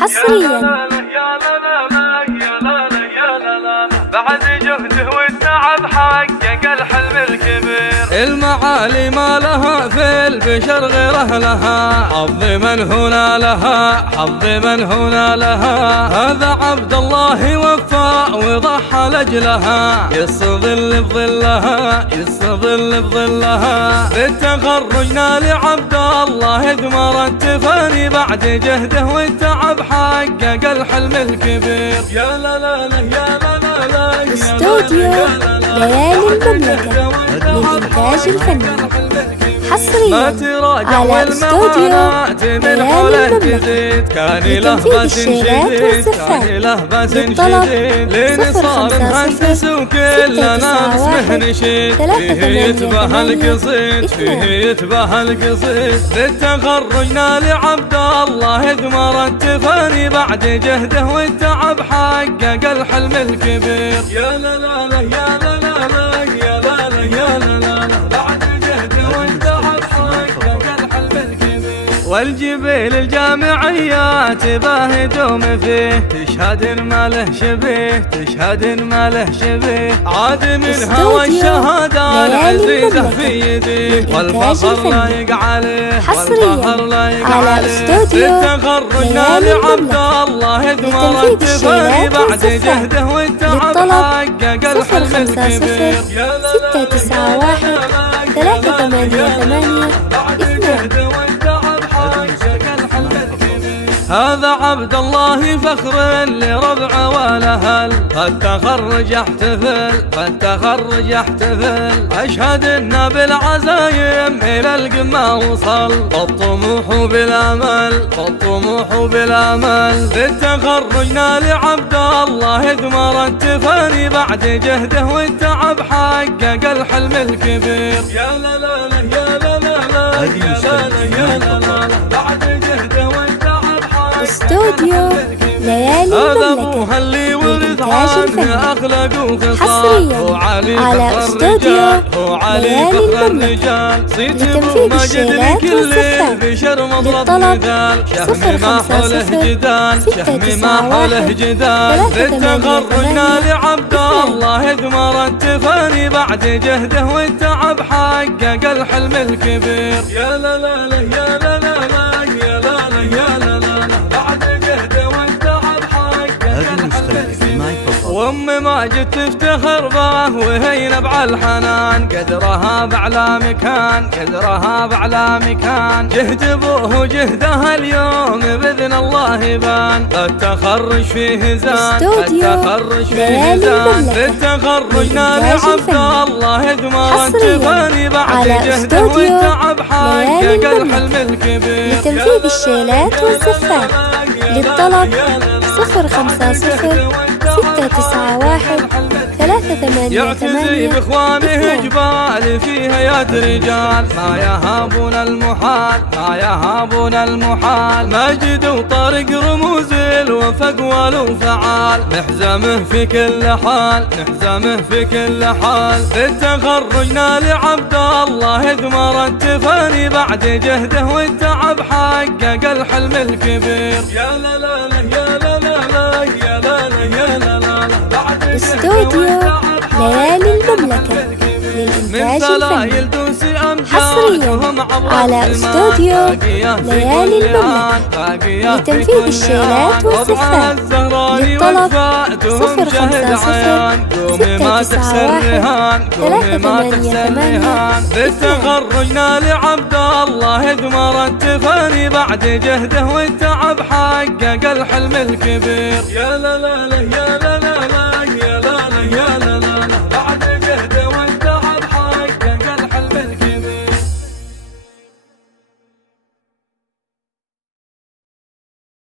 حصريا. بعد جهده والتعب حقق الحلم الكبير. المعالي ما لها في البشر غير أهلها، حظ من هنا لها، حظ من هنا لها. هذا عبد الله وفى وضحى لأجلها، يستظل بظلها، يستظل بظلها. بالتخرج نال عبد الله ثمر التفاني، بعد جهده والتعب حقق الحلم الكبير. يا لا لا لا يا لا لا لا. استوديو ليالي المملكة للإنتاج الفني، حصريا على استوديو ليالي المملكة. لتنفيذ الشيلات والزفات للطلب 0500 696 388 فيه يتباهى القصيد. بالتخرج نال عبد الله ثمر التفاني، بعد جهده والتعب حقق الحلم الكبير. يا لا لا لا يا لا لا لا يا لا لا يا لا لا لا. بعد جهده والتعب حقق الحلم الكبير. والجبيل الجامعيات باه دوم فيه، تشهد ما له شبيه، تشهد ما له شبيه. عاد من هوى الشهادة العزيزة في يديه، والفخر لايق عليه، والفخر لايق عليه. بالتخرج نال عبد الله ثمر التفاني، بعد جهده والتعب حقق الحلم الكبير. 691 388 2. هذا عبد الله فخر لربع والاهل، فالتخرج يحتفل، فالتخرج يحتفل. اشهد ان بالعزايم الى القمه وصل، الطموح بالامل، الطموح بالامل. بالتخرج نال عبد الله ثمر التفاني، بعد جهده والتعب حقق الحلم الكبير. يا لا لا لا يا لا لا لا يا لا لا يا لا لا. بعد جهده والتعب استوديو ليالي المملكة للإنتاج الفني، حصريا على استوديو ليالي المملكة. لتنفيذ الشيلات والزفات للطلب 050 691 بالتخرج نال عبد الله ثمر التفاني، بعد جهده والتعب حقق الحلم الكبير. يا لا لا لا يا لا لا لا يا لا لا يا لا لا. بعد جهده والتعب حقق الحلم الكبير. وام ماجد تفتخر به وهي نبع الحنان، قدرها بعلى مكان، قدرها بعلى مكان. جهد ابوه وجهدها اليوم باذن الله يبان، التخرج فيه زان، التخرج فيه زان. بالتخرج نال عبد الله ثمر التفاني، بعد جهده والتعب حقق الحلم الكبير. لتنفيذ الشيلات والزفات للطلب 050 691 388 يعتزي باخوانه جبال فيها يد رجال، ما يهابون المحال، ما يهابون المحال. ماجد وطارق رموز الوفا قوال وفعال، نحزمه في كل حال، نحزمه في كل حال. بالتخرج نال عبد الله ثمر التفاني، بعد جهده والتعب حقق الحلم الكبير. يا لا لا لا يا لا لا لا يا لا لا يا لا لا. بعد استوديو ليالي المملكة للإنتاج الفني، حصريا على استوديو ليالي المملكة. لتنفيذ الشيلات والزفات للطلب 050 691 388 بالتخرج نال عبد الله ثمر التفاني، بعد جهده والتعب حقق الحلم الكبير. يا لا لا لا يا لا لا